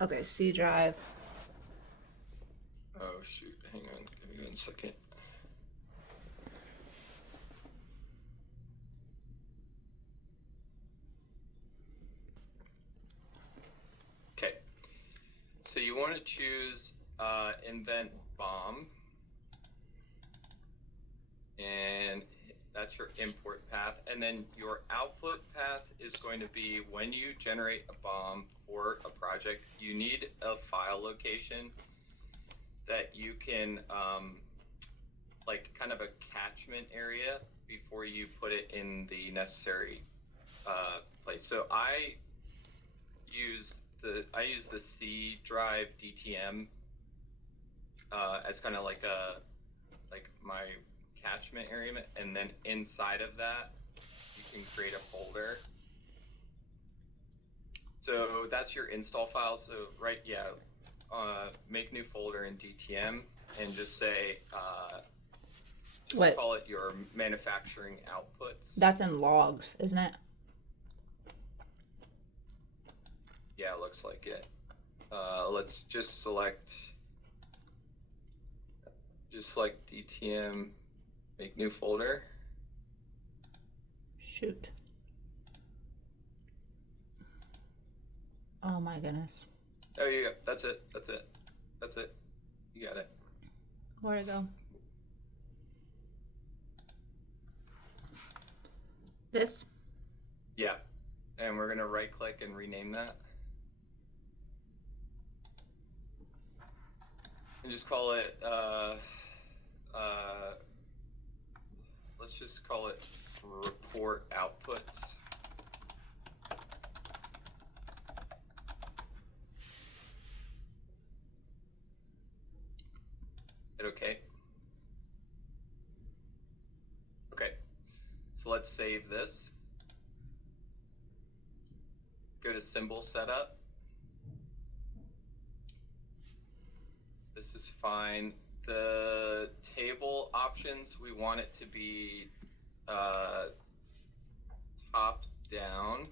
Okay, C drive. Oh shoot, hang on, give me 1 second. Okay, so you want to choose invent bomb, and that's your import path. And then your output path is going to be when you generate a bomb for a project, you need a file location that you can like kind of a catchment area before you put it in the necessary place. So I use the C drive DTM as kind of like my catchment area, and then inside of that you can create a folder. So that's your install file. So make new folder in DTM and just say just What? call it your manufacturing outputs. That's in logs, isn't it? Yeah, it looks like it. Let's just select DTM, make new folder. Shoot. Oh my goodness. Oh, yeah, that's it. You got it. Where'd it go? This? Yeah, and we're gonna right click and rename that. And just call it, let's just call it report outputs. Hit OK. Okay, so let's save this. Go to symbol setup. This is fine. The table options, we want it to be top down.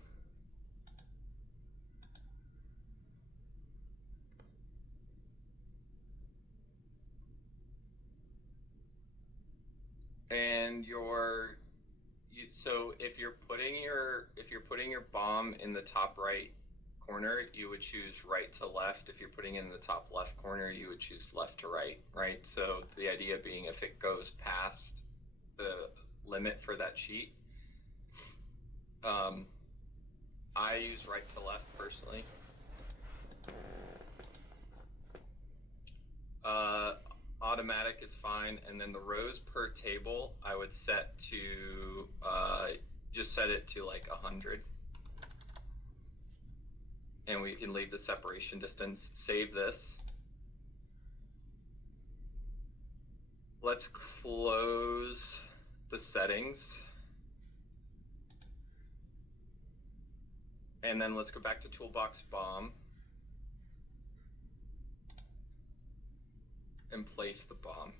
And so if you're putting your bomb in the top right corner, you would choose right to left. If you're putting it in the top left corner, you would choose left to right, right? So the idea being if it goes past the limit for that sheet, I use right to left personally. Automatic is fine, and then the rows per table I would set to just set it to like 100, and we can leave the separation distance. Save this. Let's close the settings, and then let's go back to Toolbox Bomb and place the bomb.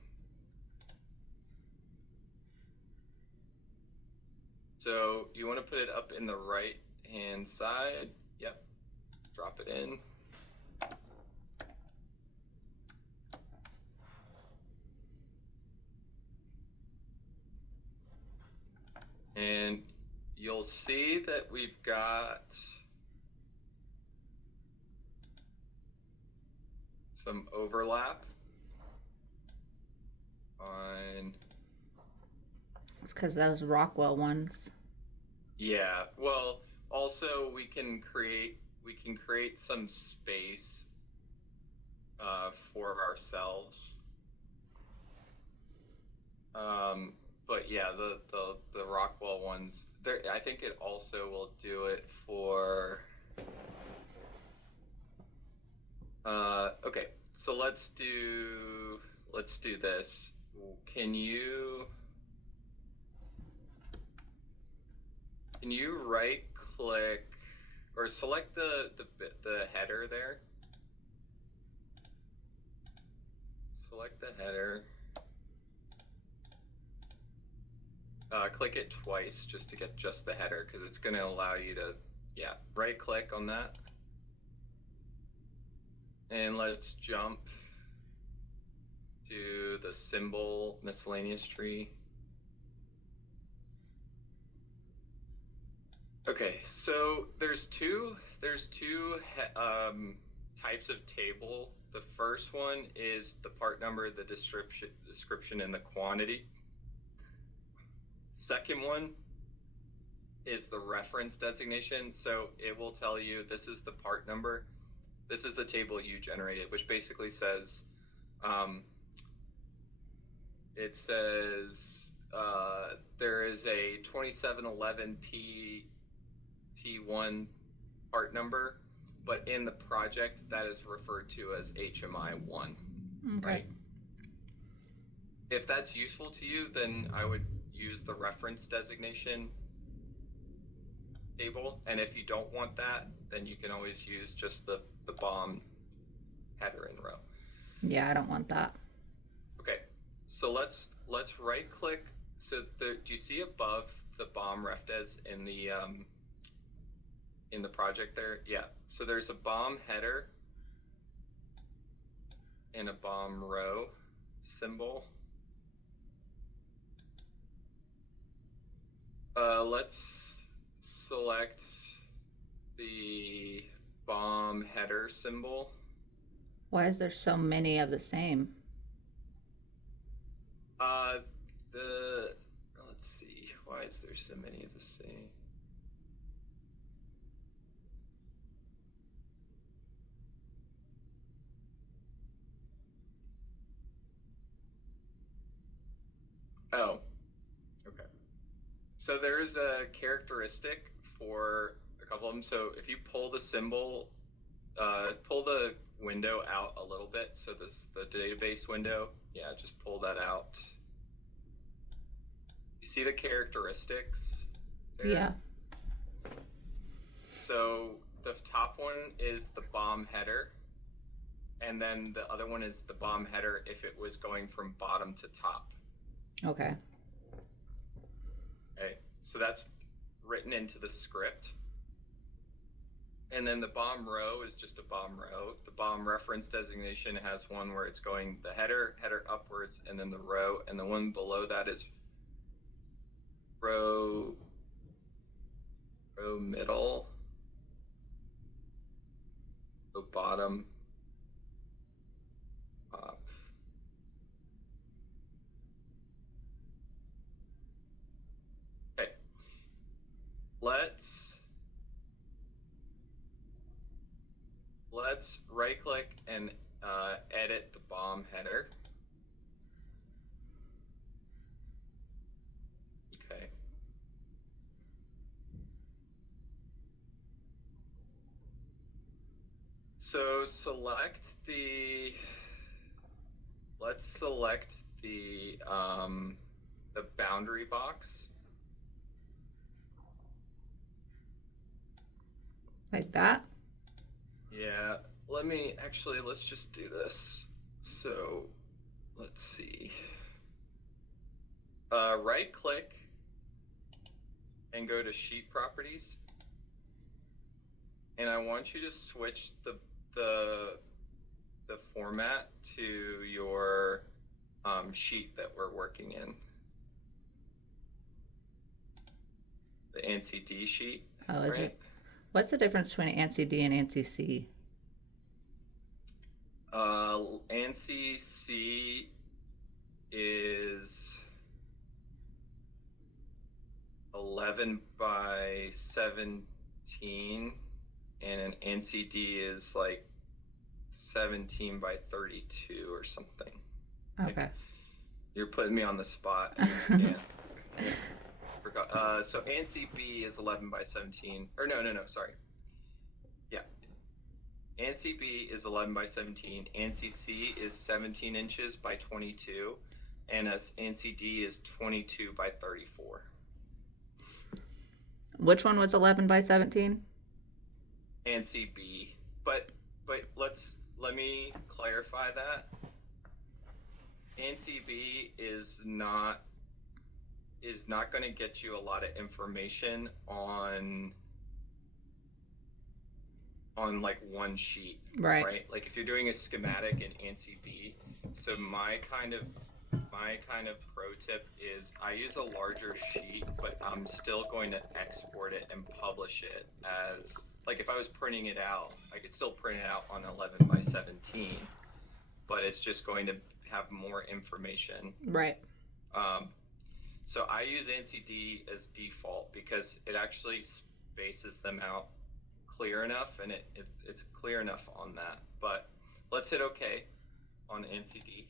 So you want to put it up in the right hand side. Yep, drop it in. And you'll see that we've got some overlap on. It's because those Rockwell ones. Yeah, well, also we can create some space for ourselves. But yeah, the Rockwell ones, there, I think it also will do it for. Okay, so let's do this. Can you right click or select the header there? Select the header. Click it twice just to get just the header, because it's going to allow you to, yeah, right click on that. And let's jump to the symbol miscellaneous tree. Okay, so there's two types of table. The first one is the part number, the description, and the quantity. Second one is the reference designation. So it will tell you this is the part number. This is the table you generated, which basically says, it says there is a 2711 PT1 part number, but in the project that is referred to as HMI1. Okay. Right? If that's useful to you, then I would use the reference designation table. And if you don't want that, then you can always use just the BOM header and row. Yeah, I don't want that. Okay, so let's right click. So do you see above the BOM refdes in the project there? Yeah, so there's a BOM header and a BOM row symbol. Let's select the BOM header symbol. Why is there so many of the same? Let's see, why is there so many of the same? Oh, okay. So there's a characteristic for a couple of them. So if you pull the symbol, pull the window out a little bit. So the database window, yeah, just pull that out. You see the characteristics there? Yeah. So the top one is the BOM header, and then the other one is the BOM header if it was going from bottom to top. Okay. Okay, so that's written into the script. And then the BOM row is just a BOM row. The BOM reference designation has one where it's going the header upwards, and then the row, and the one below that is row middle, row bottom, top. Okay, let's right click and edit the BOM header. Okay. So let's select the boundary box. Like that? Yeah, let's just do this. So let's see. Right click and go to sheet properties. And I want you to switch the format to your sheet that we're working in. The ANSI D sheet. Oh, is right? it? What's the difference between ANSI D and ANSI C? ANSI C is 11 by 17, and an ANSI D is like 17 by 32 or something. Okay. You're putting me on the spot. Yeah. Forgot. So ANSI B is 11 by 17. Or no, sorry. Yeah. ANSI B is 11 by 17. ANSI C is 17 inches by 22. And ANSI D is 22 by 34. Which one was 11 by 17? ANSI B. But let me clarify that. ANSI B is not going to get you a lot of information on on like one sheet, Right. Like if you're doing a schematic in ANSI B, so my kind of pro tip is I use a larger sheet, but I'm still going to export it and publish it as, like if I was printing it out, I could still print it out on 11 by 17, but it's just going to have more information. Right. So I use ANSI D as default because it actually spaces them out clear enough, and it's clear enough on that. But let's hit OK on ANSI D.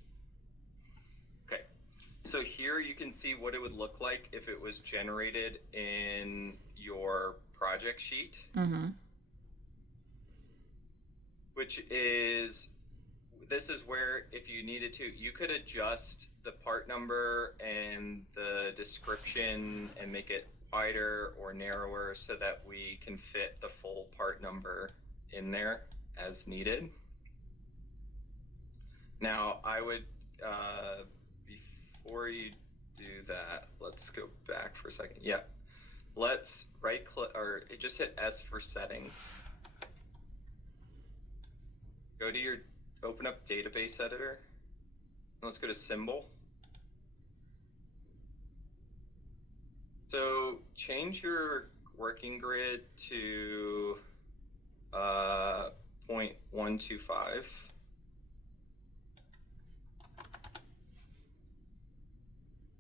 Okay, so here you can see what it would look like if it was generated in your project sheet, Mm-hmm. which is, this is where if you needed to, you could adjust the part number and the description and make it wider or narrower so that we can fit the full part number in there as needed. Now, I would, before you do that, let's go back for a second. Yeah, let's right click, or just hit S for settings. Go to your, open up database editor. Let's go to symbol. So change your working grid to 0.125.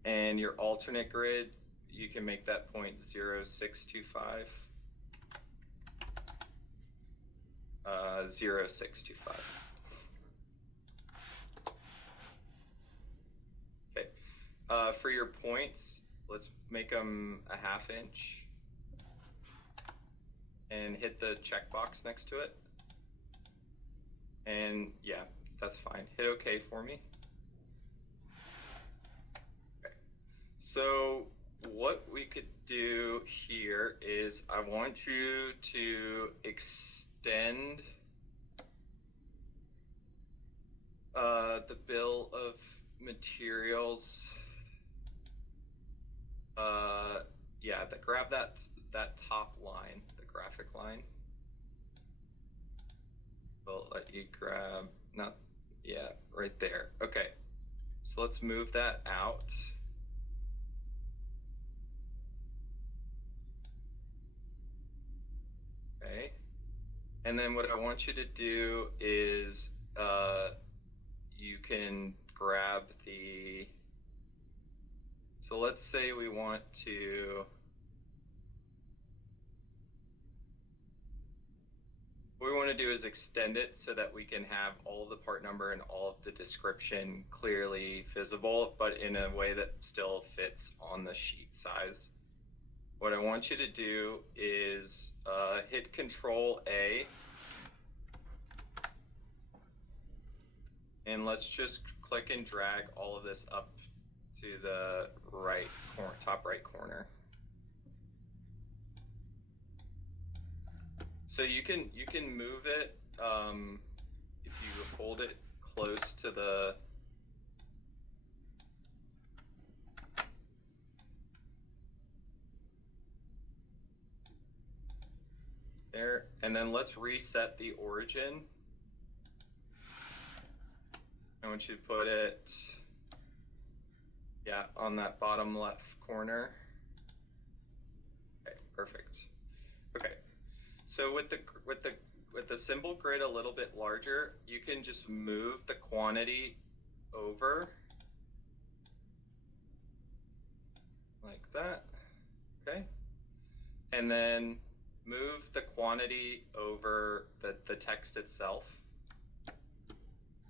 And your alternate grid, you can make that 0.0625. 0.625. Okay. For your points, let's make them a 1/2 inch and hit the checkbox next to it. And yeah, that's fine. Hit OK for me. Okay. So what we could do here is I want you to extend the bill of materials. Yeah, grab that top line, the graphic line. We'll let you grab, not, yeah, right there. Okay, so let's move that out. Okay, and then what I want you to do is you can grab the, so let's say we want to, what we want to do is extend it so that we can have all the part number and all of the description clearly visible, but in a way that still fits on the sheet size. What I want you to do is hit Control A, and let's just click and drag all of this up to the right corner, top right corner. So you can move it if you hold it close to the there, and then let's reset the origin. I want you to put it, yeah, on that bottom left corner. Okay, perfect. Okay, so with the symbol grid a little bit larger, you can just move the quantity over like that. Okay, and then move the quantity over the text itself.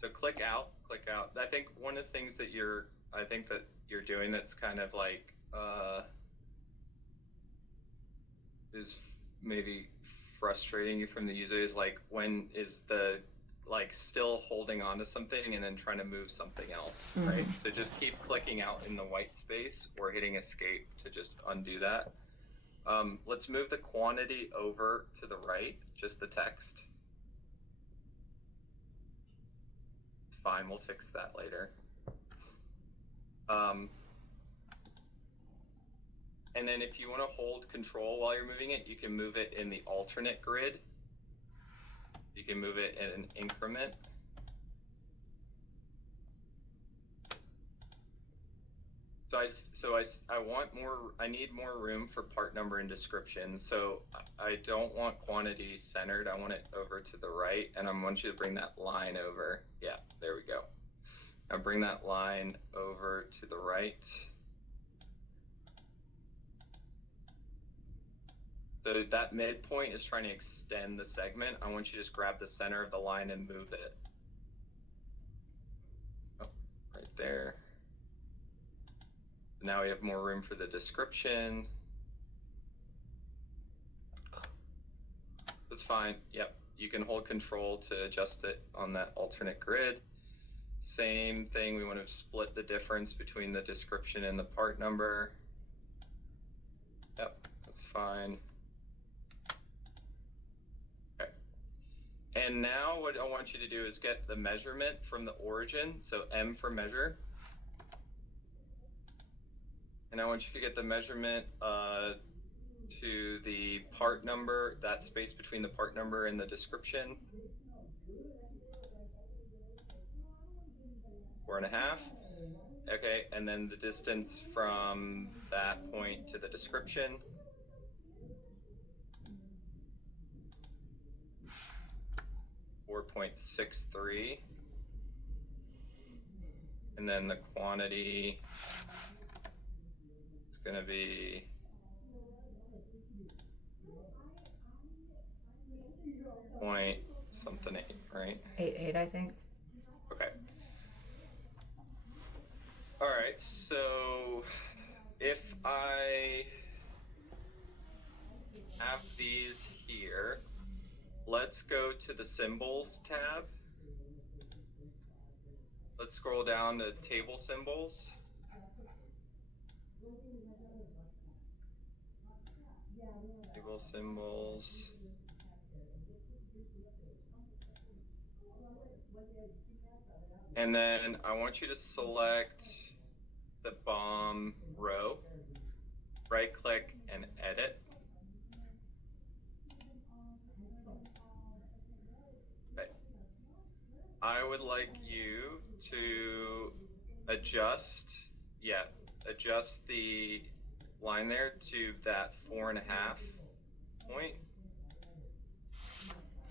So click out. I think one of the things that you're doing that's kind of like is maybe frustrating you from the user is like when is the like still holding on to something and then trying to move something else, right? So just keep clicking out in the white space or hitting escape to just undo that. Let's move the quantity over to the right, just the text. It's fine, we'll fix that later. And then if you want to hold control while you're moving it, you can move it in the alternate grid. You can move it in an increment. I need more room for part number and description. So I don't want quantity centered. I want it over to the right, and I want you to bring that line over. Yeah, there we go. Now bring that line over to the right. So that midpoint is trying to extend the segment. I want you to just grab the center of the line and move it. Oh, right there. Now we have more room for the description. That's fine. Yep. You can hold control to adjust it on that alternate grid. Same thing. We want to split the difference between the description and the part number. Yep. That's fine. Okay. And now what I want you to do is get the measurement from the origin. So M for measure. And I want you to get the measurement to the part number, that space between the part number and the description. 4.5. Okay, and then the distance from that point to the description. 4.63. And then the quantity is going to be point something 8, right? 8, I think. Okay. All right, so if I have these here, let's go to the symbols tab. Let's scroll down to table symbols. Table symbols. And then I want you to select the BOM row, right click and edit. Okay. I would like you to adjust the line there to that 4.5 point,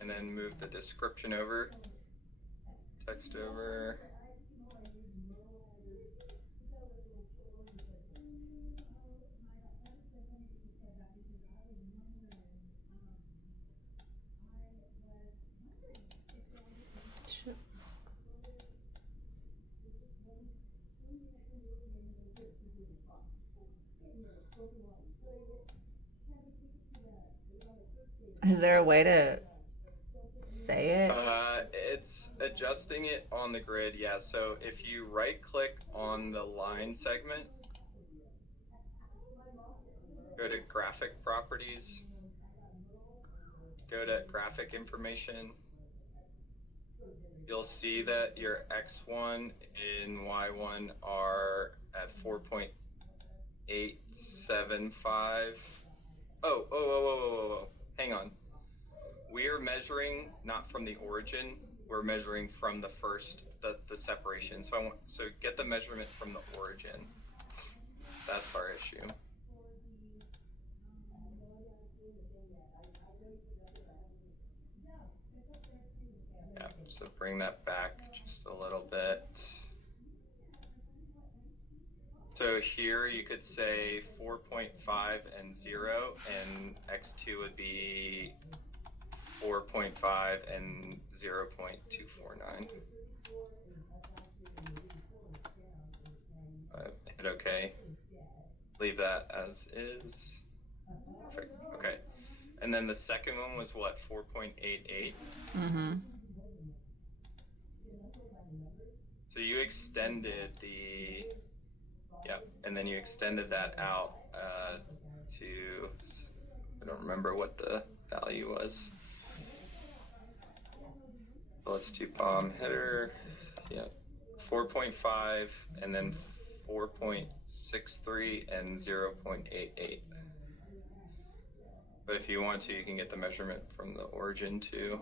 and then move the description over, text over. Is there a way to say it? It's adjusting it on the grid, yeah. So if you right click on the line segment, go to graphic properties, go to graphic information, you'll see that your X1 and Y1 are at 4.875. Oh, hang on. We are measuring not from the origin, we're measuring from the the separation. So get the measurement from the origin. That's our issue. Yeah, so bring that back just a little bit. So here you could say 4.5 and 0, and X2 would be 4.5 and 0.249. Hit OK. Leave that as is. Perfect. Okay. And then the second one was what? 4.88? Mm-hmm. So you extended the... Yep, and then you extended that out to... I don't remember what the value was. Let's do BOM header. Yep, 4.5 and then 4.63 and 0.88. But if you want to, you can get the measurement from the origin too.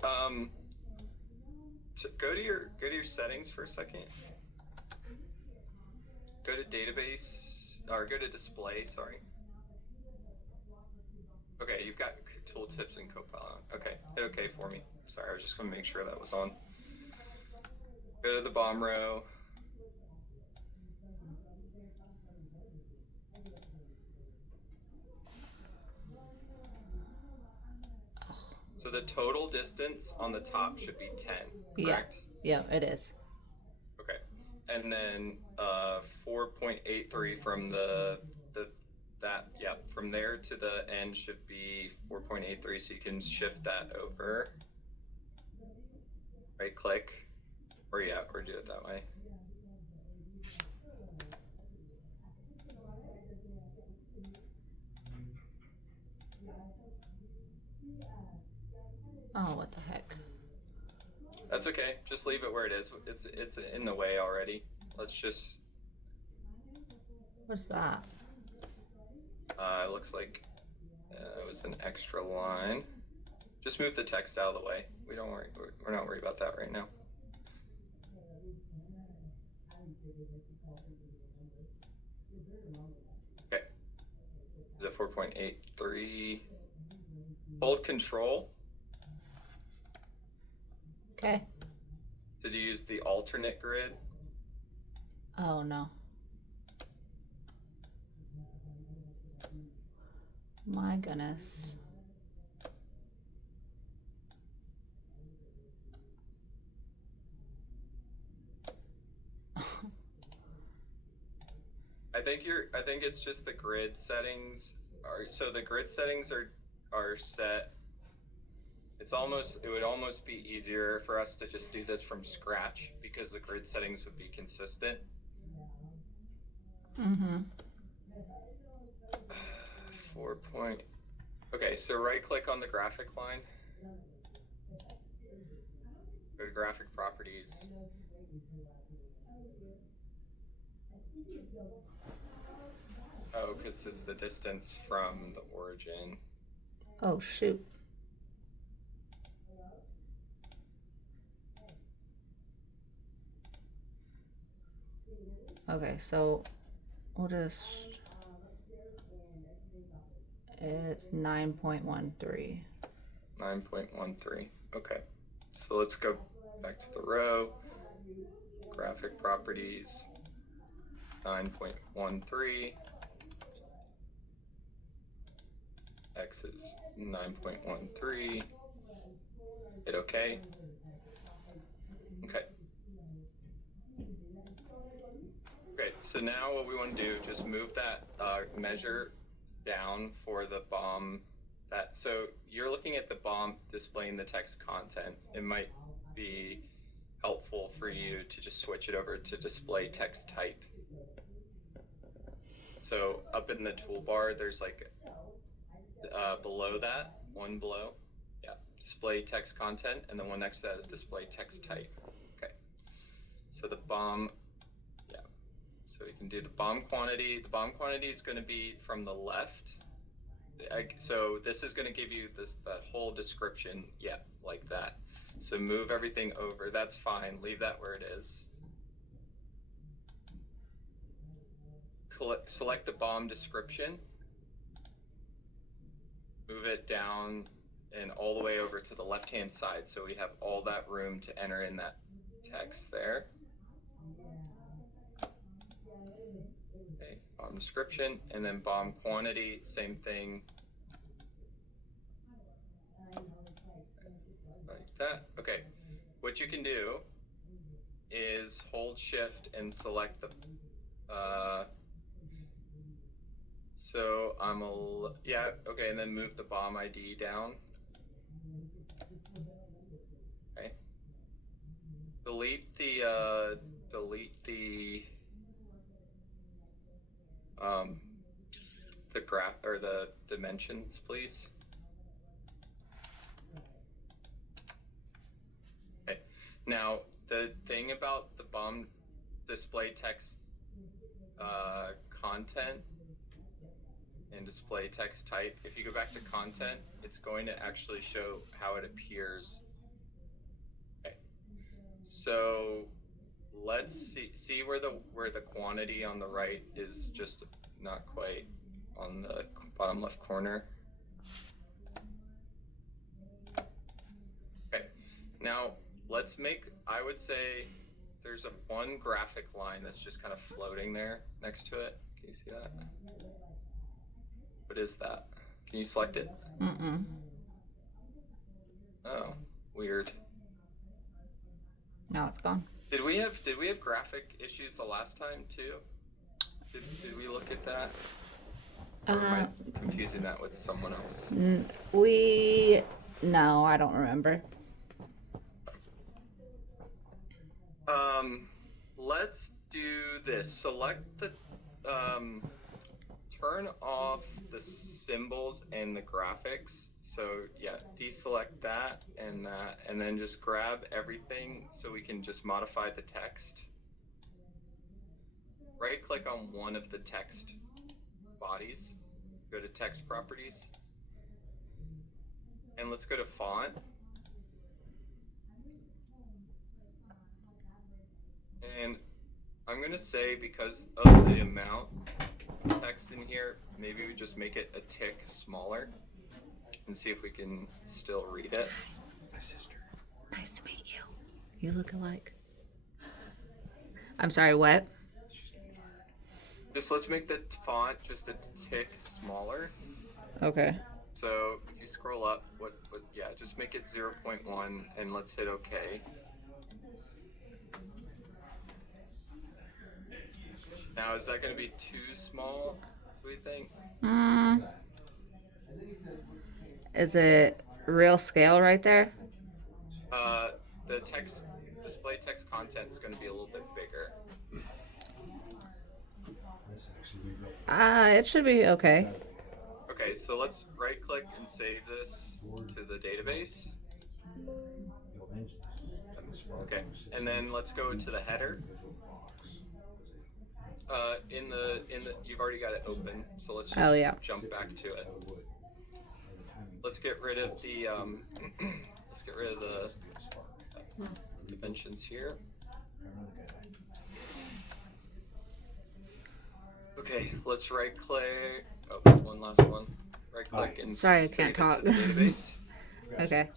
So go to your settings for a second. Go to database, or go to display, sorry. Okay, you've got tooltips and Copilot. Okay, hit okay for me. Sorry, I was just gonna make sure that was on. Go to the BOM row. So the total distance on the top should be 10, correct? Yeah, it is. Okay, and then 4.83 from from there to the end should be 4.83, so you can shift that over. Right click, or do it that way. Oh, what the heck? That's okay. Just leave it where it is. It's in the way already. Let's just. What's that? It looks like it was an extra line. Just move the text out of the way. We're not worried about that right now. Okay. Is it 4.83? Hold Control. Okay. Did you use the alternate grid? Oh no. My goodness. I think it's just the grid settings so the grid settings are set. It would almost be easier for us to just do this from scratch because the grid settings would be consistent. Mm-hmm. Okay, so right click on the graphic line. Go to graphic properties. Oh, because it's the distance from the origin. Oh shoot. Okay, so we'll just. It's 9.13. 9.13. Okay. So let's go back to the row. Graphic properties. 9.13. X is 9.13. Hit OK. Okay. Okay, so now what we want to do, just move that measure down for the BOM. So you're looking at the BOM displaying the text content. It might be helpful for you to just switch it over to display text type. So up in the toolbar, there's like below that, one below, display text content, and the one next to that is display text type. Okay, so the BOM, so we can do the BOM quantity. The BOM quantity is going to be from the left. So this is going to give you that whole description, like that. So move everything over. That's fine. Leave that where it is. Select the BOM description. Move it down and all the way over to the left-hand side, so we have all that room to enter in that text there. Okay, BOM description, and then BOM quantity, same thing. Like that. Okay, what you can do is hold Shift and select the so okay, and then move the BOM ID down. Okay. Delete the graph or the dimensions, please. Okay. Now the thing about the BOM display text content and display text type, if you go back to content, it's going to actually show how it appears So let's see where the quantity on the right is just not quite on the bottom left corner. Okay, now let's make, I would say there's one graphic line that's just kind of floating there next to it. Can you see that? What is that? Can you select it? Mm-mm. Oh, weird. Now it's gone. Did we have graphic issues the last time too? Did we look at that? Or am I confusing that with someone else? No, I don't remember. Let's do this. Select the, turn off the symbols and the graphics. So yeah, deselect that, and then just grab everything so we can just modify the text. Right click on one of the text bodies, go to text properties, and let's go to font. And I'm gonna say, because of the amount of text in here, maybe we just make it a tick smaller and see if we can still read it. My sister. Nice to meet you. You look alike. I'm sorry, what? Just let's make the font just a tick smaller. Okay. So if you scroll up, yeah, just make it 0.1 and let's hit OK. Now, is that going to be too small, do we think? Is it real scale right there? The display text content is going to be a little bit bigger. It should be okay. Okay, so let's right click and save this to the database. Okay, and then let's go to the header. In the you've already got it open, so let's just jump back to it. Let's get rid of the dimensions here. Okay, let's right click. Oh, one last one. Right click and sorry, I save can't it talk. to the database. Okay.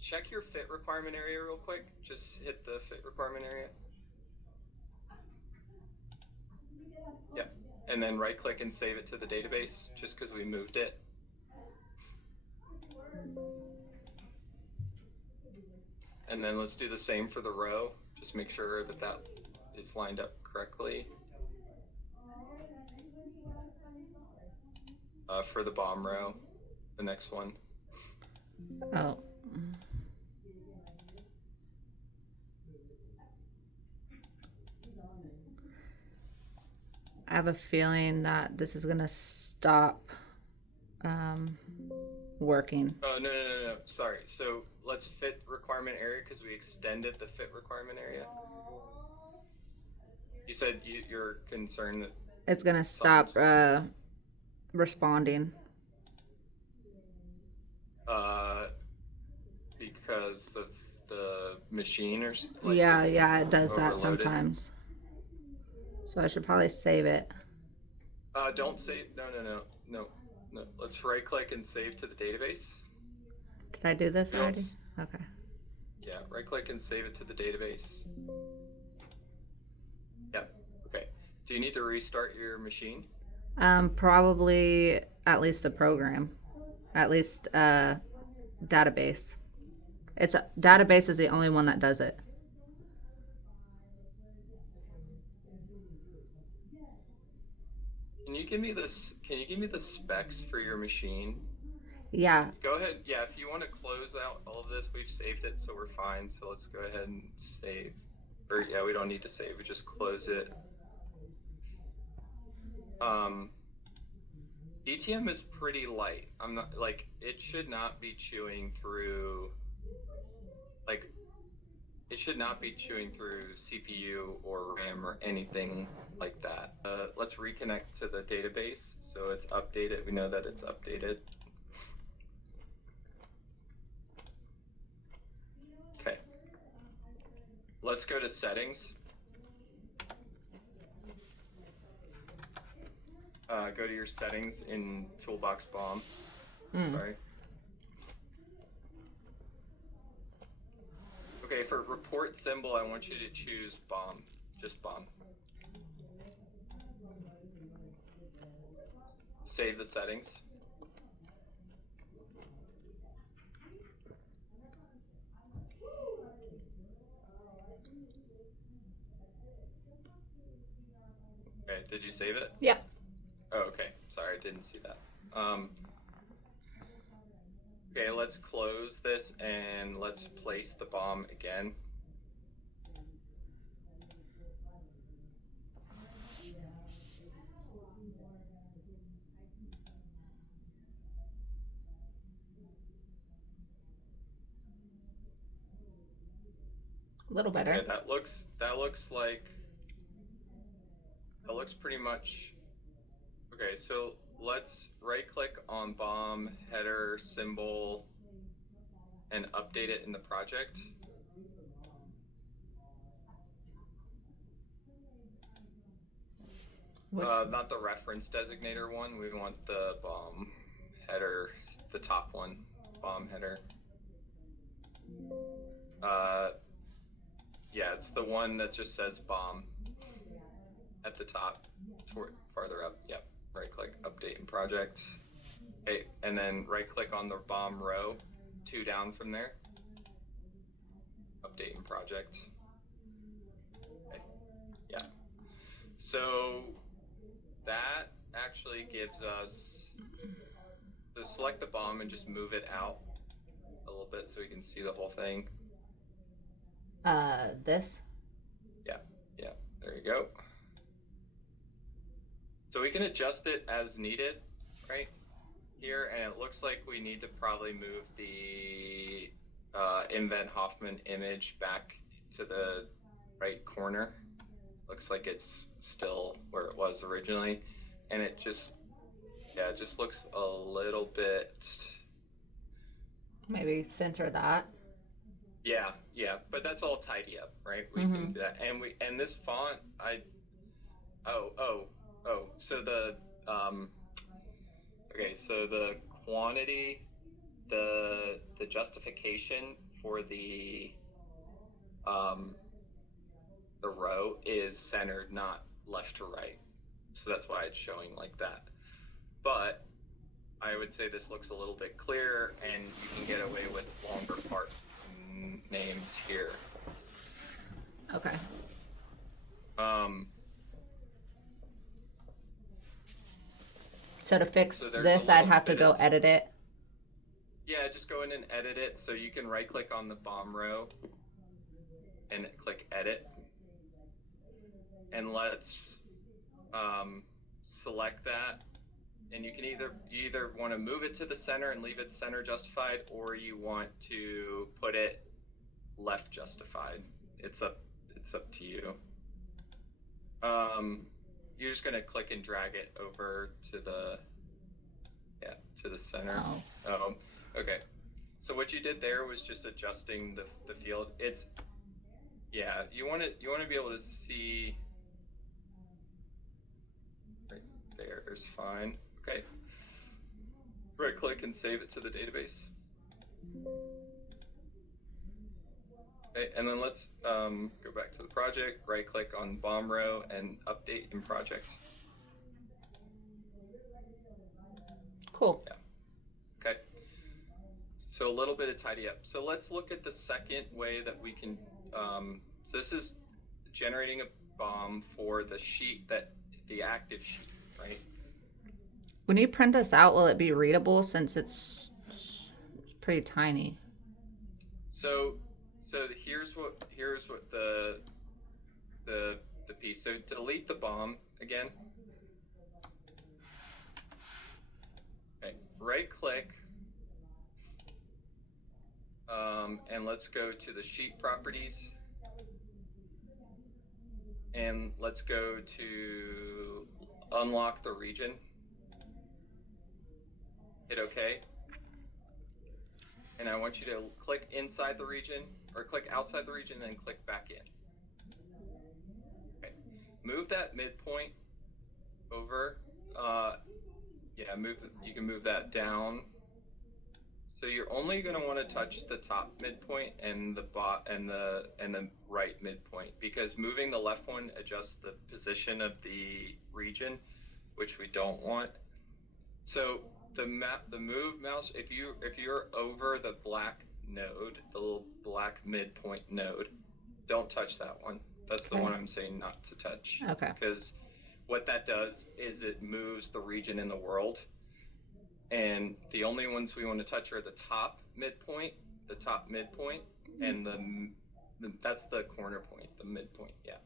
Check your fit requirement area real quick. Just hit the fit requirement area. Yeah, and then right click and save it to the database, just because we moved it. And then let's do the same for the row. Just make sure that that is lined up correctly. For the bomb row, the next one. Oh. I have a feeling that this is gonna stop working. Oh, no. Sorry. So let's fit requirement area, because we extended the fit requirement area. You said you're concerned that It's gonna stop responding. Because of the machine or something? Yeah, it does that overloaded? sometimes. So I should probably save it. Don't save. No. Let's right click and save to the database. Did I do this already? Okay. Yeah, right click and save it to the database. Yep. Okay. Do you need to restart your machine? Probably at least a program, at least database. Database is the only one that does it. Can you give me the specs for your machine? Yeah. Go ahead. Yeah, if you want to close out all of this, we've saved it, so we're fine. So let's go ahead and save. Or yeah, we don't need to save. We just close it. ETM is pretty light. I'm not like, it should not be chewing through. Like, it should not be chewing through CPU or RAM or anything like that. Let's reconnect to the database so it's updated. We know that it's updated. let's go to settings. Go to your settings in Toolbox Bomb. Sorry. Okay, for report symbol, I want you to choose bomb. Just bomb. Save the settings. Okay, did you save it? Yep. Oh, okay. Sorry, I didn't see that. Okay, let's close this and let's place the bomb again. A little better. Okay, that looks pretty much okay. So let's right click on bomb header symbol and update it in the project. Not the reference designator one. We want the bomb header, the top one, bomb header. Yeah, it's the one that just says bomb at the top, farther up. Yep. Right click, update in project. Okay, and then right click on the bomb row, 2 down from there. Update in project. Okay. Yeah. So that actually gives us, so select the bomb and just move it out a little bit so we can see the whole thing. This? Yeah, there you go. So we can adjust it as needed, right here, and it looks like we need to probably move the Invent Hoffman image back to the right corner. Looks like it's still where it was originally, and it just looks a little bit. Maybe center that. Yeah, but that's all tidy up, right? We can do that, and this font, so the okay, so the quantity, the justification for the row is centered, not left to right, so that's why it's showing like that. But I would say this looks a little bit clearer, and you can get away with longer part names here. Okay. So to fix this, I'd have to go edit it. Yeah, just go in and edit it. So you can right click on the bomb row and click edit. And let's select that. And you can either want to move it to the center and leave it center justified, or you want to put it left justified. It's up to you. You're just gonna click and drag it over to the center. Oh, okay. So what you did there was just adjusting the field. It's you want to be able to see right there is fine. Okay. Right click and save it to the database. Okay, and then let's go back to the project, right click on bomb row and update in project. Cool. Yeah. Okay. So a little bit of tidy up. So let's look at the second way that we can, so this is generating a bomb for the sheet, the active sheet, right? When you print this out, will it be readable since it's pretty tiny? So here's what the piece. So delete the bomb again. Okay, right click, and let's go to the sheet properties, and let's go to unlock the region. Hit OK. And I want you to click inside the region or click outside the region, then click back in. Okay. Move that midpoint over. Yeah, you can move that down. So you're only going to want to touch the top midpoint and the right midpoint, because moving the left one adjusts the position of the region, which we don't want. So the move mouse, if you're over the black node, the little black midpoint node, don't touch that one. That's the Okay. one I'm saying not to touch. Okay. Because what that does is it moves the region in the world, and the only ones we want to touch are the top midpoint, and that's the corner point, the midpoint. Yeah.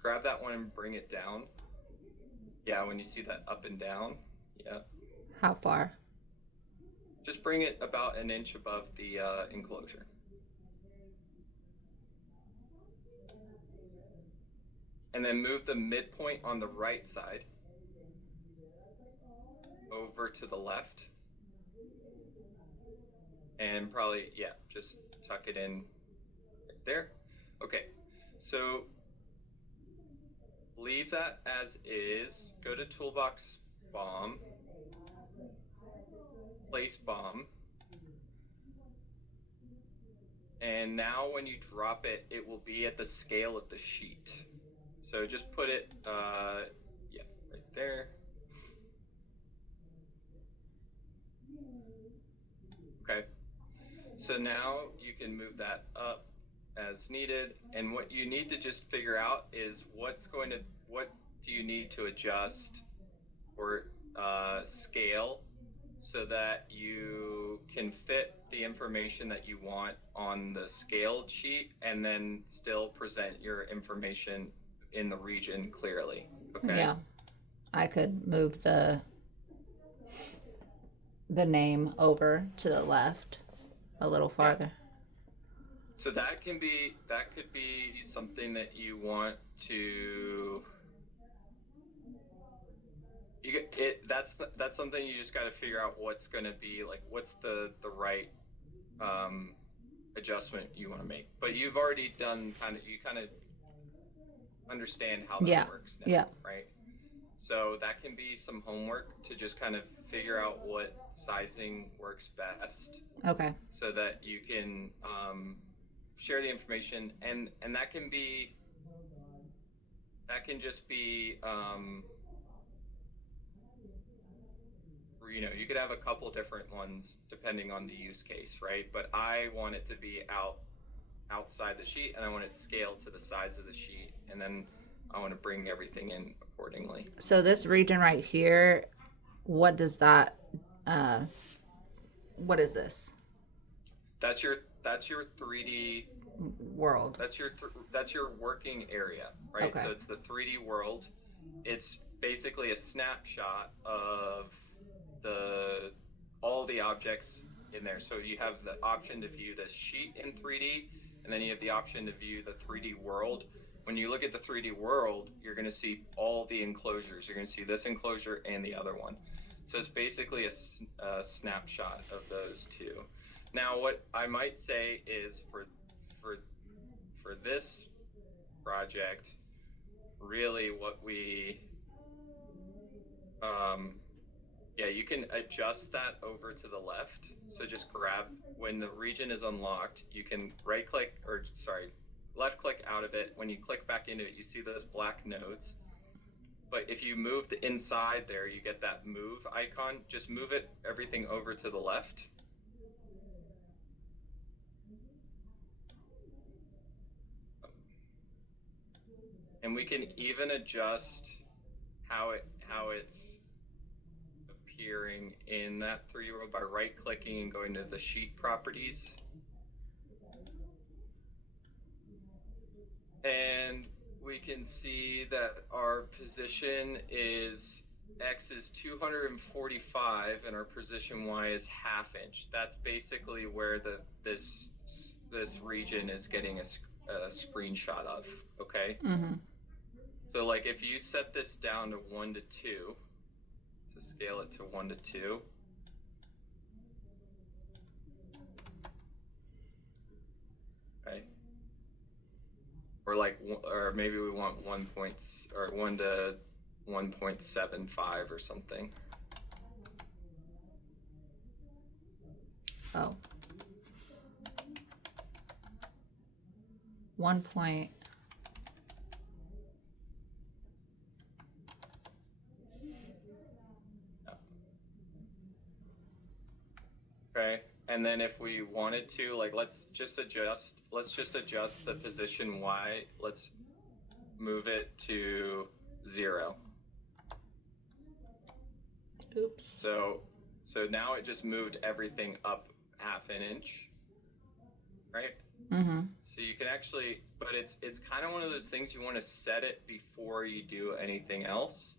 Grab that one and bring it down. Yeah, when you see that up and down. Yeah. How far? Just bring it about an inch above the enclosure. And then move the midpoint on the right side over to the left. And probably, yeah, just tuck it in right there. Okay, so leave that as is. Go to Toolbox Bomb, place bomb. And now when you drop it, it will be at the scale of the sheet. So just put it, yeah, right there. Okay, so now you can move that up as needed. And what you need to just figure out is what do you need to adjust or scale so that you can fit the information that you want on the scaled sheet and then still present your information in the region clearly. Okay. Yeah. I could move the name over to the left a little farther. Yeah. So that could be something that you want to. That's something you just got to figure out what's going to be like. What's the right adjustment you want to make? But you've already done you kind of understand how that works now, yeah. right? So that can be some homework to just kind of figure out what sizing works best. Okay. So that you can share the information, and that can just be you could have a couple different ones depending on the use case, right? But I want it to be outside the sheet, and I want it scaled to the size of the sheet, and then I want to bring everything in accordingly. So this region right here, what does that what is this? That's your 3D world. That's your working area, right? Okay. So it's the 3D world. It's basically a snapshot of all the objects in there. So you have the option to view the sheet in 3D, and then you have the option to view the 3D world. When you look at the 3D world, you're going to see all the enclosures. You're going to see this enclosure and the other one. So it's basically a snapshot of those two. Now, what I might say is for this project, really what we you can adjust that over to the left. So just grab, when the region is unlocked, you can left click out of it. When you click back into it, you see those black nodes. But if you move the inside there, you get that move icon. Just move everything over to the left. And we can even adjust how it's appearing in that 3D world by right-clicking and going to the sheet properties. And we can see that our position is X is 245 and our position Y is ½ inch. That's basically where this region is getting a screenshot of, okay? Mm-hmm. So like if you set this down to 1 to 2, to scale it to 1 to 2, okay, or like, or maybe we want 1 point, or 1 to 1.75 or something. Oh. 1 point. Okay, and then if we wanted to, like, let's just adjust the position Y. Let's move it to 0. Oops. So now it just moved everything up half an inch, right? Mm-hmm. So you can actually, but it's kind of one of those things you want to set it before you do anything else.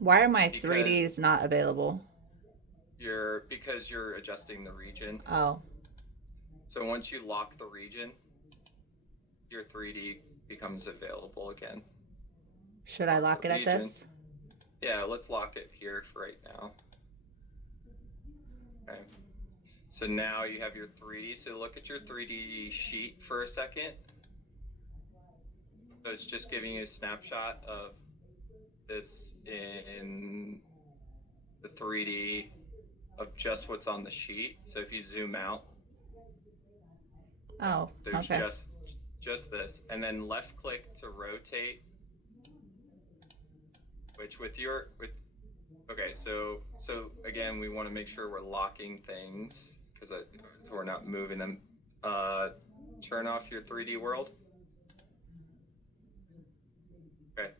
Why are my Because 3Ds not available? because you're adjusting the region. Oh. So once you lock the region, your 3D becomes available again. Should I lock it at this? Yeah, let's lock it here for right now. Okay. So now you have your 3D. So look at your 3D sheet for a second. So it's just giving you a snapshot of this in the 3D of just what's on the sheet. So if you zoom out, Oh, there's okay. just this, and then left click to rotate. Which okay, so again, we want to make sure we're locking things because we're not moving them. Turn off your 3D world. Okay.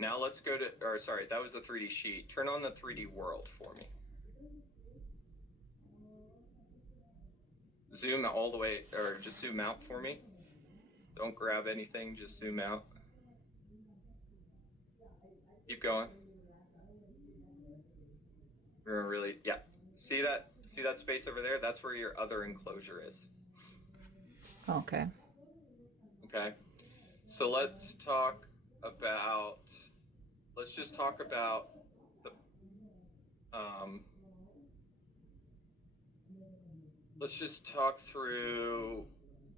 Now let's go to, or sorry, that was the 3D sheet. Turn on the 3D world for me. Zoom all the way, or just zoom out for me. Don't grab anything, just zoom out. Keep going. We're gonna really, yeah. See that space over there? That's where your other enclosure is. Okay. Okay. So let's just talk about the let's just talk through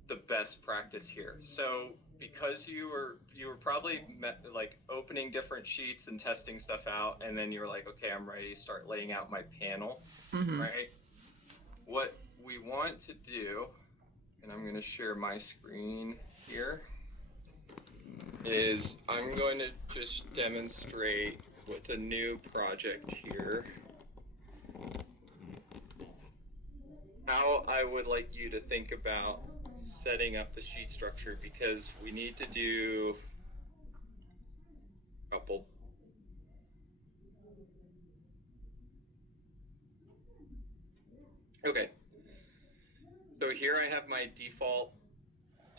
the best practice here. So because you were probably like opening different sheets and testing stuff out, and then you were like, okay, I'm ready to start laying out my panel, right? What we want to do, and I'm going to share my screen here, is I'm going to just demonstrate with a new project here how I would like you to think about setting up the sheet structure, because we need to do a couple. Okay, so here I have my default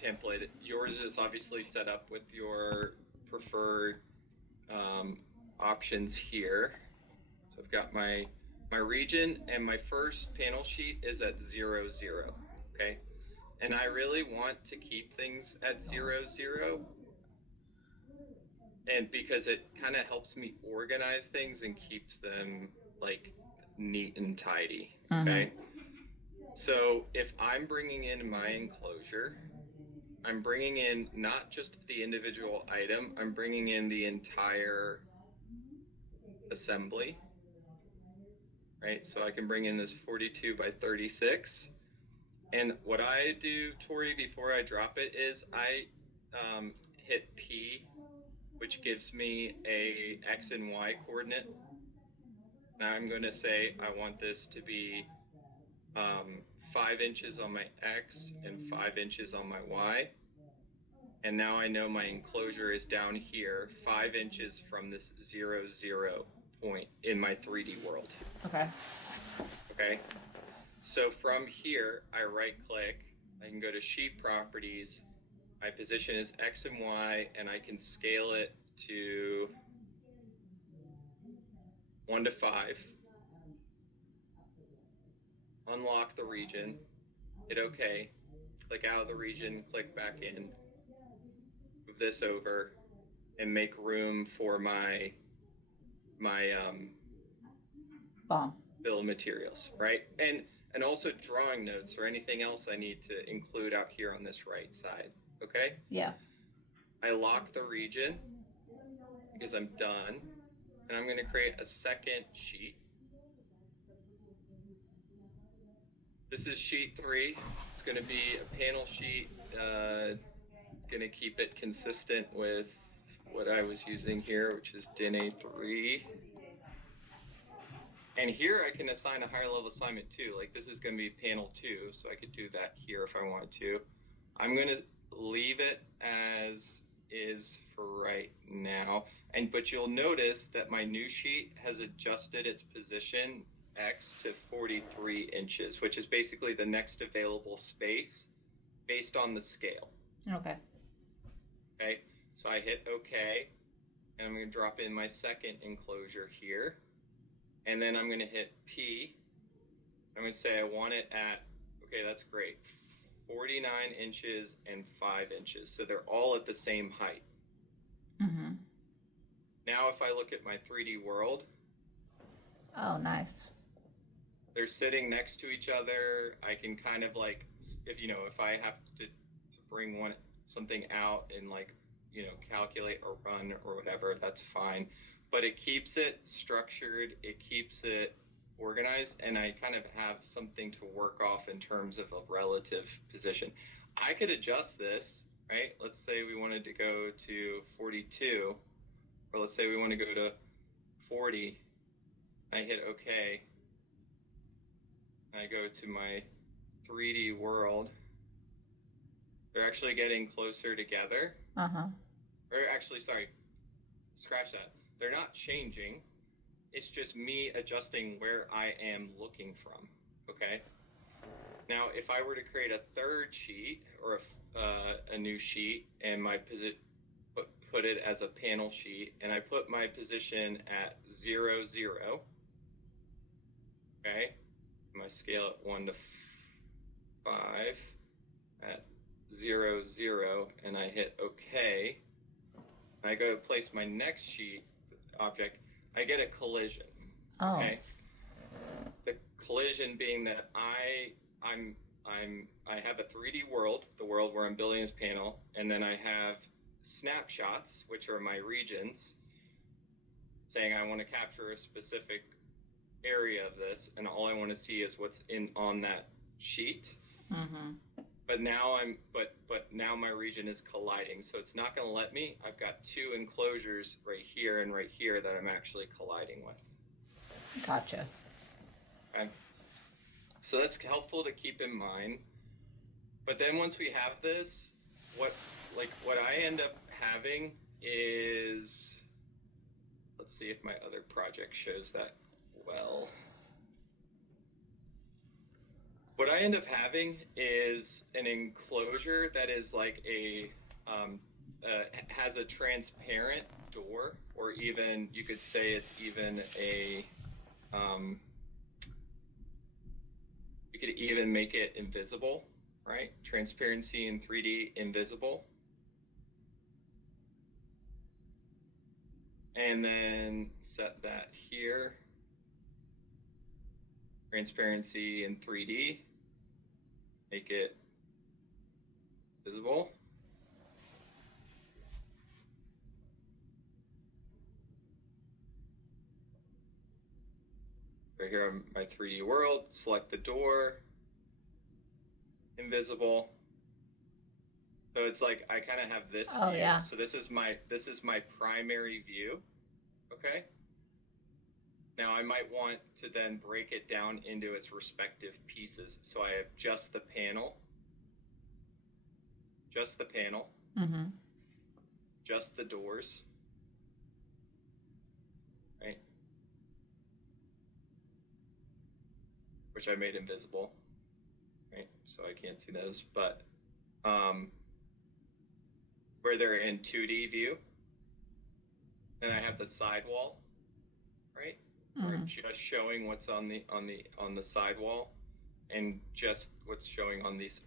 template. Yours is obviously set up with your preferred options here. So I've got my region, and my first panel sheet is at 0, 0. Okay, and I really want to keep things at 0, 0, and because it kind of helps me organize things and keeps them like neat and tidy. Okay, so if I'm bringing in my enclosure, I'm bringing in not just the individual item, I'm bringing in the entire assembly, right? So I can bring in this 42 by 36. And what I do, Tori, before I drop it is I hit P, which gives me a X and Y coordinate. Now I'm going to say I want this to be 5 inches on my X and 5 inches on my Y. And now I know my enclosure is down here, 5 inches from this 0, 0 point in my 3D world. Okay. Okay. So from here, I right click, I can go to sheet properties. My position is X and Y, and I can scale it to 1 to 5. Unlock the region, hit OK, click out of the region, click back in, move this over, and make room for my Bomb. bill of materials, right? And also drawing notes or anything else I need to include out here on this right side. Okay. Yeah. I lock the region because I'm done. And I'm going to create a second sheet. This is sheet 3. It's going to be a panel sheet. Going to keep it consistent with what I was using here, which is DIN A3. And here I can assign a higher level assignment too. Like this is going to be panel 2, so I could do that here if I wanted to. I'm going to leave it as is for right now. But you'll notice that my new sheet has adjusted its position X to 43 inches, which is basically the next available space based on the scale. Okay. Okay, so I hit OK, and I'm going to drop in my second enclosure here. And then I'm going to hit P. I'm going to say I want it at, okay, that's great, 49 inches and 5 inches. So they're all at the same height. Mm-hmm. Now if I look at my 3D world. Oh, nice. They're sitting next to each other. I can kind of like, if I have to bring something out and like, calculate or run or whatever, that's fine. But it keeps it structured, it keeps it organized, and I kind of have something to work off in terms of a relative position. I could adjust this, right? Let's say we wanted to go to 42, or let's say we want to go to 40. I hit OK. I go to my 3D world. They're actually getting closer together. Uh-huh. Or actually, sorry, scratch that. They're not changing. It's just me adjusting where I am looking from, okay? Now, if I were to create a third sheet or a new sheet and put it as a panel sheet, and I put my position at 0, 0, okay? My scale at 1 to 5 at 0, 0, and I hit OK. And I go to place my next sheet object, I get a collision. Oh. Okay. The collision being that I have a 3D world, the world where I'm building this panel, and then I have snapshots, which are my regions, saying I want to capture a specific area of this, and all I want to see is what's on that sheet. Mm-hmm. But now now my region is colliding, so it's not going to let me. I've got 2 enclosures right here and right here that I'm actually colliding with. Gotcha. Okay. So that's helpful to keep in mind. But then once we have this, what I end up having is, let's see if my other project shows that well. What I end up having is an enclosure that is like has a transparent door, or even you could say it's even a, you could even make it invisible, right? Transparency in 3D, invisible. And then set that here. Transparency in 3D, make it visible. Right here on my 3D world, select the door, invisible. So it's like I kind of have this view. Yeah. So this is my primary view. Okay. Now I might want to then break it down into its respective pieces. So I have just the panel, Mm-hmm. just the doors, right? Which I made invisible, right? So I can't see those, but where they're in 2D view. Then I have the sidewall, right? Mm-hmm. Where just showing what's on the sidewall, and just what's showing on this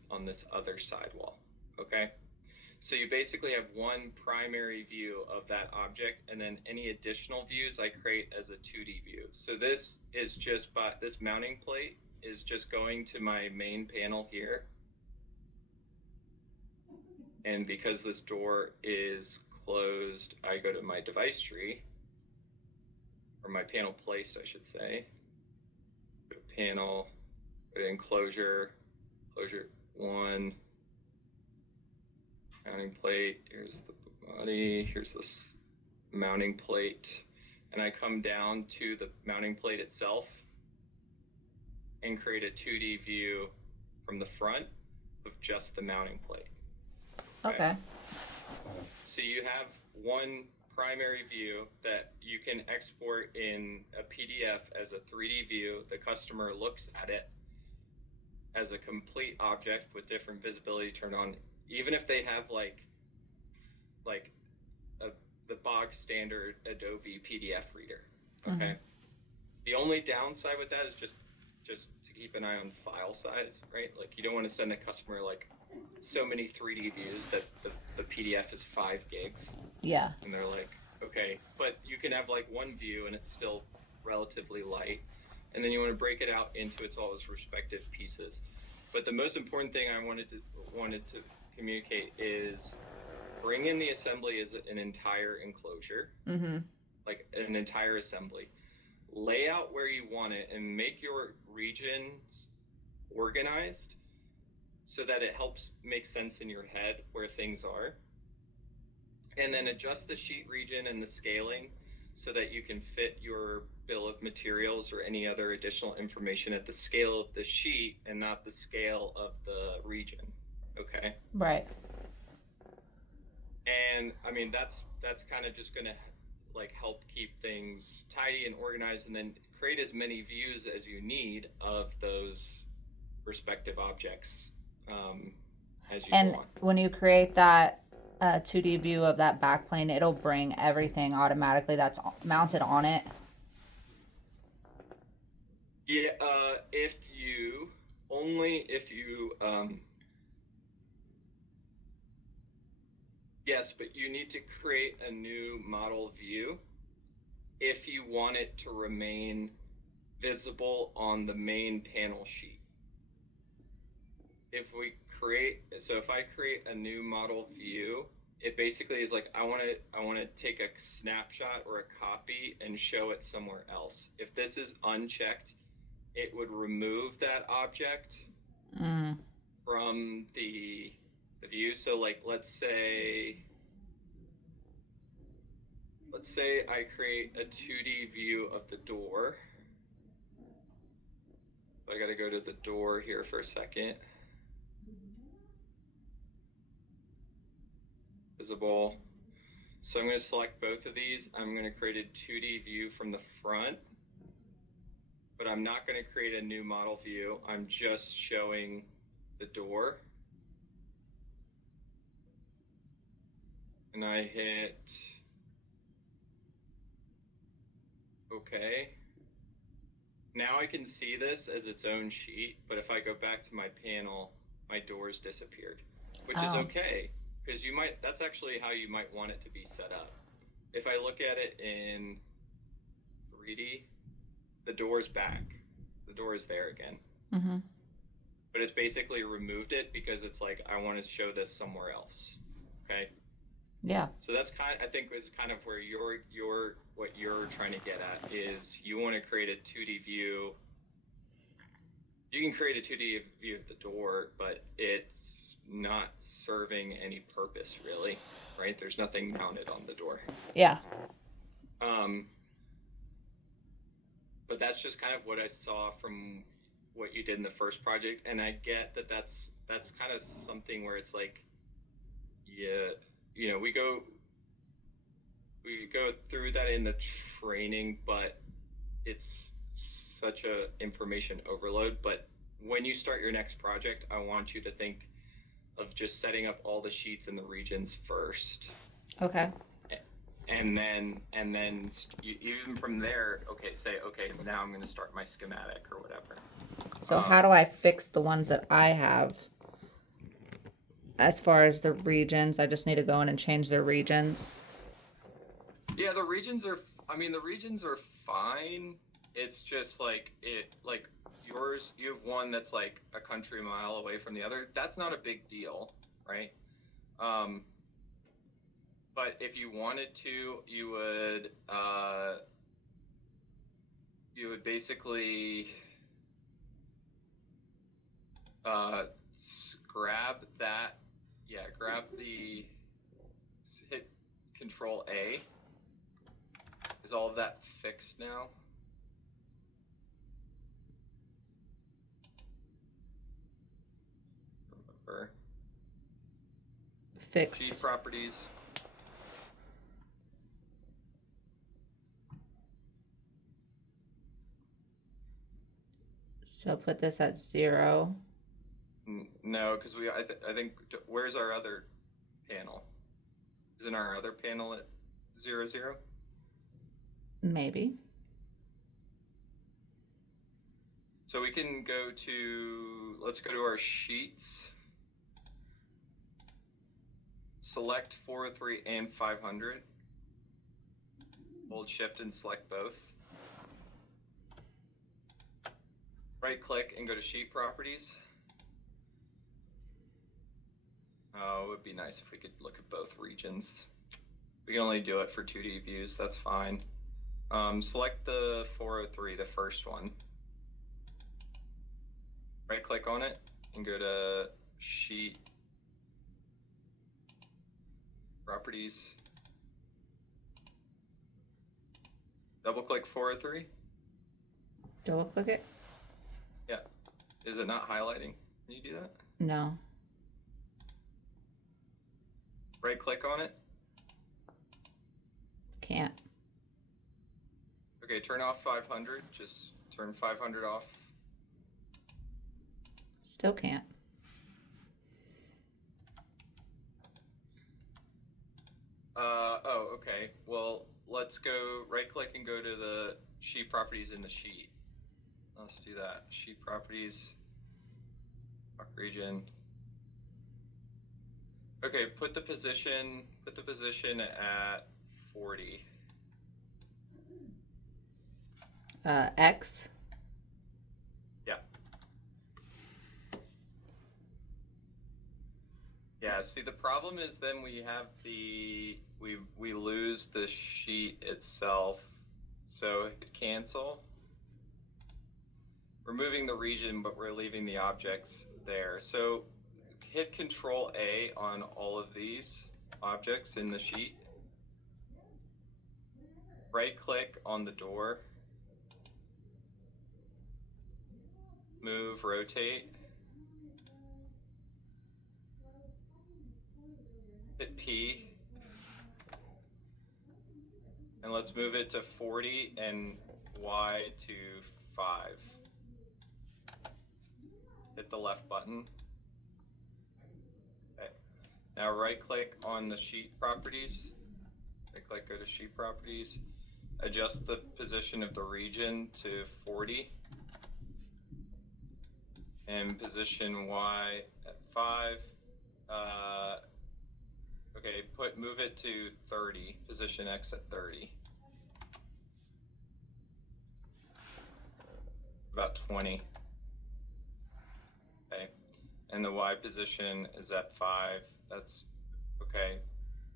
other sidewall. Okay, so you basically have one primary view of that object, and then any additional views I create as a 2D view. So this is just this mounting plate is just going to my main panel here, And because this door is closed, I go to my device tree, or my panel placed, I should say. Go to panel, go to enclosure, enclosure 1, mounting plate, here's the body, here's this mounting plate, and I come down to the mounting plate itself and create a 2D view from the front of just the mounting plate. Okay. So you have one primary view that you can export in a PDF as a 3D view. The customer looks at it as a complete object with different visibility turned on, even if they have like the bog standard Adobe PDF reader. Okay. Mhm. The only downside with that is just to keep an eye on file size, right? Like you don't want to send a customer like so many 3D views that the PDF is 5 gigs. Yeah. And they're like, okay, but you can have like one view and it's still relatively light. And then you want to break it out into its all its respective pieces. But the most important thing I wanted to communicate is bring in the assembly as an entire enclosure, Mm-hmm. like an entire assembly. Lay out where you want it and make your regions organized so that it helps make sense in your head where things are. And then adjust the sheet region and the scaling so that you can fit your bill of materials or any other additional information at the scale of the sheet and not the scale of the region. Okay. Right. And I mean, that's kind of just going to like help keep things tidy and organized, and then create as many views as you need of those respective objects as you And go on. when you create that 2D view of that backplane, it'll bring everything automatically that's mounted on it. Yeah, if you yes, but you need to create a new model view if you want it to remain visible on the main panel sheet. If I create a new model view, it basically is like I want to take a snapshot or a copy and show it somewhere else. If this is unchecked, it would remove that object from the view. So like let's say I create a 2D view of the door. I got to go to the door here for a second. Visible. So I'm going to select both of these. I'm going to create a 2D view from the front, but I'm not going to create a new model view. I'm just showing the door. And I hit OK. Now I can see this as its own sheet, but if I go back to my panel, my door's disappeared, which is okay, because that's actually how you might want it to be set up. If I look at it in 3D, the door's back. The door is there again. Mm-hmm. But it's basically removed it because it's like, I want to show this somewhere else. Okay. Yeah. So that's I think is kind of where what you're trying to get at is you want to create a 2D view. You can create a 2D view of the door, but it's not serving any purpose really, right? There's nothing mounted on the door. Yeah. But that's just kind of what I saw from what you did in the first project, and I get that that's kind of something where it's like, yeah, you know, we go through that in the training, but it's such a information overload. But when you start your next project, I want you to think of just setting up all the sheets and the regions first. Okay. And then even from there, okay, now I'm going to start my schematic or whatever. So how do I fix the ones that I have? As far as the regions, I just need to go in and change their regions. Yeah, the regions are fine. It's just like yours, you have one that's like a country mile away from the other. That's not a big deal, right? But if you wanted to, you would basically grab that. Yeah, grab the, hit Control A. Is all of that fixed now? Remember. Fixed. Sheet properties. So put this at 0. No, because I think, where's our other panel? Isn't our other panel at 0, 0? Maybe. So we can go to, let's go to our sheets. Select 403 and 500. Hold shift and select both. Right click and go to sheet properties. Oh, it would be nice if we could look at both regions. We can only do it for 2D views, that's fine. Select the 403, the first one. Right click on it and go to sheet properties. Double click 403. Double click it? Yeah. Is it not highlighting? Can you do that? No. Right click on it. Can't. Okay, turn off 500. Just turn 500 off. Still can't. Oh, okay. Well, let's go right click and go to the sheet properties in the sheet. Let's do that. Sheet properties, rock region. Okay, put the position at 40. X. Yeah. Yeah, see the problem is then we have we lose the sheet itself. So hit cancel. We're moving the region, but we're leaving the objects there. So hit Control A on all of these objects in the sheet. Right click on the door. Move, rotate. Hit P. And let's move it to 40 and Y to 5. Hit the left button. Okay. Now right click on the sheet properties. Right click, go to sheet properties. Adjust the position of the region to 40. And position Y at 5. Okay, move it to 30. Position X at 30. About 20. Okay, and the Y position is at 5. That's okay.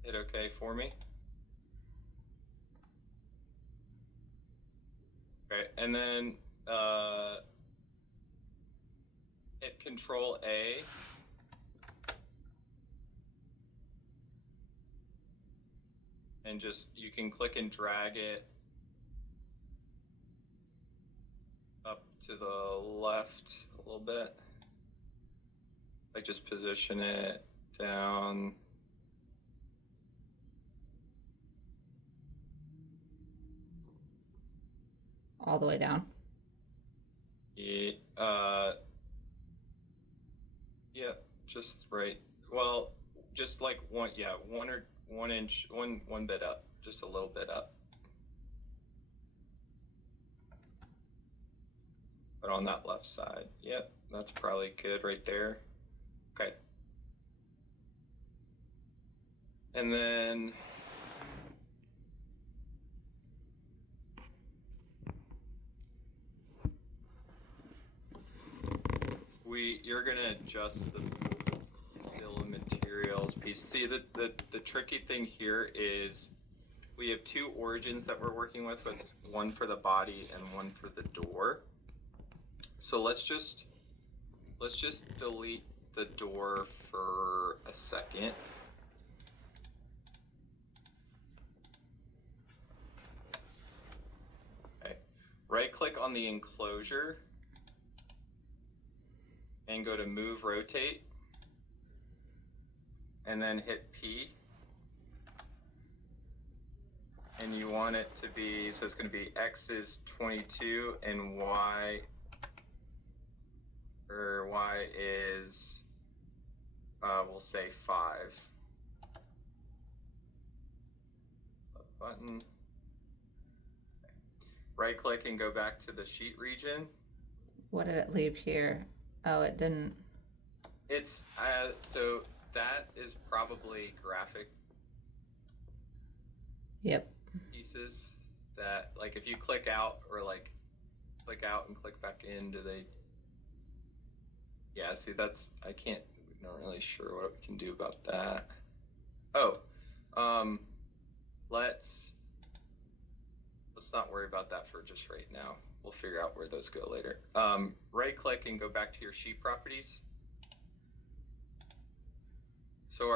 Hit OK for me. Okay, and then hit Control A. And just, you can click and drag it up to the left a little bit. Like just position it down. All the way down. Yeah, yeah, just right. Well, just like one inch, one bit up, just a little bit up. But on that left side, yep, that's probably good right there. Okay. And then you're gonna adjust the bill of material materials piece. See, the tricky thing here is we have two origins that we're working with one for the body and one for the door. So let's just delete the door for a second. Okay. Right click on the enclosure and go to move rotate and then hit P. And you want it to be, so it's going to be X is 22 and Y is, we'll say 5. Button. Okay. Right click and go back to the sheet region. What did it leave here? Oh, it didn't. It's, so that is probably graphic Yep. pieces that, like, if you click out or like click out and click back in, do they? Yeah, see, that's, I'm not really sure what we can do about that. Oh, let's not worry about that for just right now. We'll figure out where those go later. Right click and go back to your sheet properties. So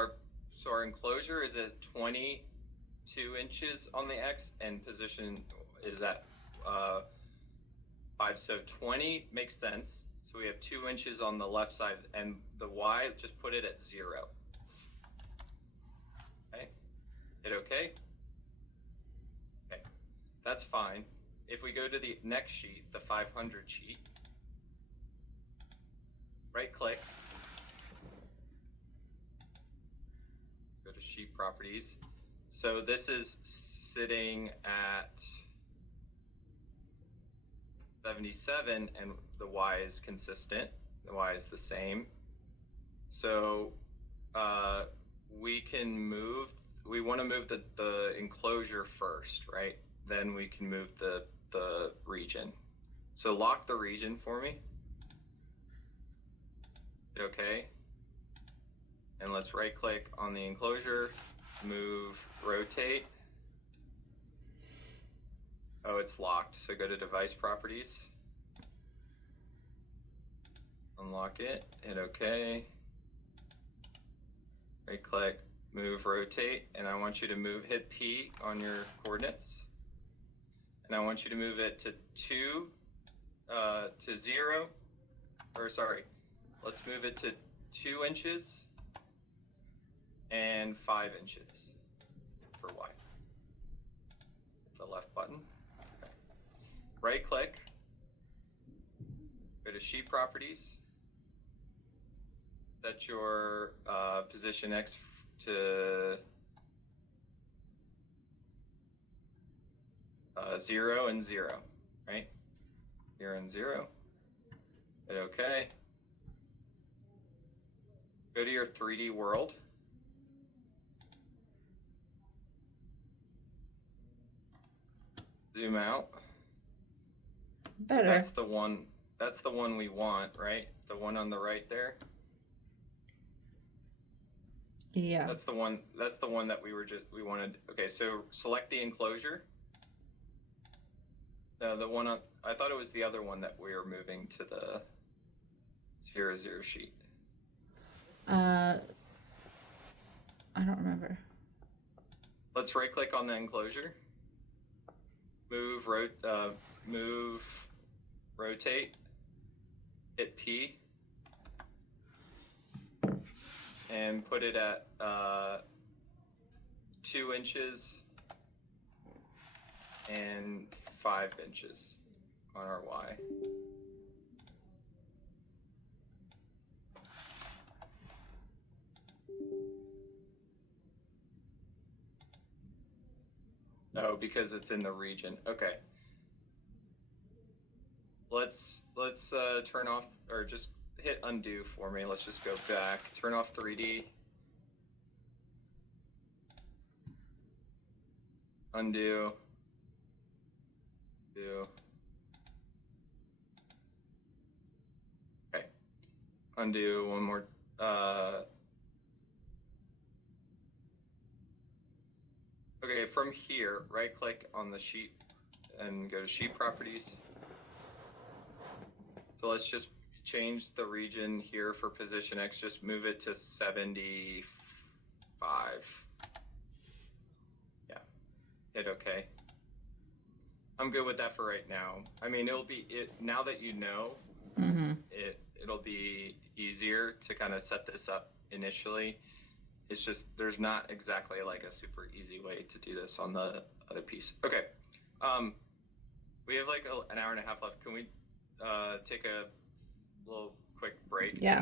our enclosure is at 22 inches on the X and position is at 5. So 20 makes sense. So we have 2 inches on the left side, and the Y, just put it at 0. Okay, hit OK. Okay, that's fine. If we go to the next sheet, the 500 sheet, right click, go to sheet properties. So this is sitting at 77 and the Y is consistent. The Y is the same. So we want to move the enclosure first, right? Then we can move the region. So lock the region for me. Hit OK. And let's right click on the enclosure, move rotate. Oh, it's locked. So go to device properties, unlock it, hit OK. Right click, move rotate, and I want you to hit P on your coordinates. And I want you to move it to 0, or sorry, let's move it to 2 inches and 5 inches for Y. The left button. Okay. Right click, go to sheet properties, set your position X to 0 and 0, right? 0 and 0. Hit OK. Go to your 3D world. Zoom out. Better. So that's the one we want, right? The one on the right there. Yeah. That's the one that we wanted. Okay, so select the enclosure. No, the one I thought it was the other one that we were moving to the 0, 0 sheet. I don't remember. Let's right click on the enclosure. Move rotate. Hit P. And put it at 2 inches and 5 inches on our Y. Oh, because it's in the region. Okay. Let's turn off, or just hit undo for me. Let's just go back. Turn off 3D. Undo. Do. Okay. Undo one more. Okay, from here, right click on the sheet and go to sheet properties. So let's just change the region here for position X, just move it to 75. Yeah, hit okay. I'm good with that for right now. I mean, now that you know, Mm-hmm. it'll be easier to kind of set this up initially. It's just, there's not exactly like a super easy way to do this on the other piece. Okay. We have like an hour and a half left. Can we take a little quick break? Yeah.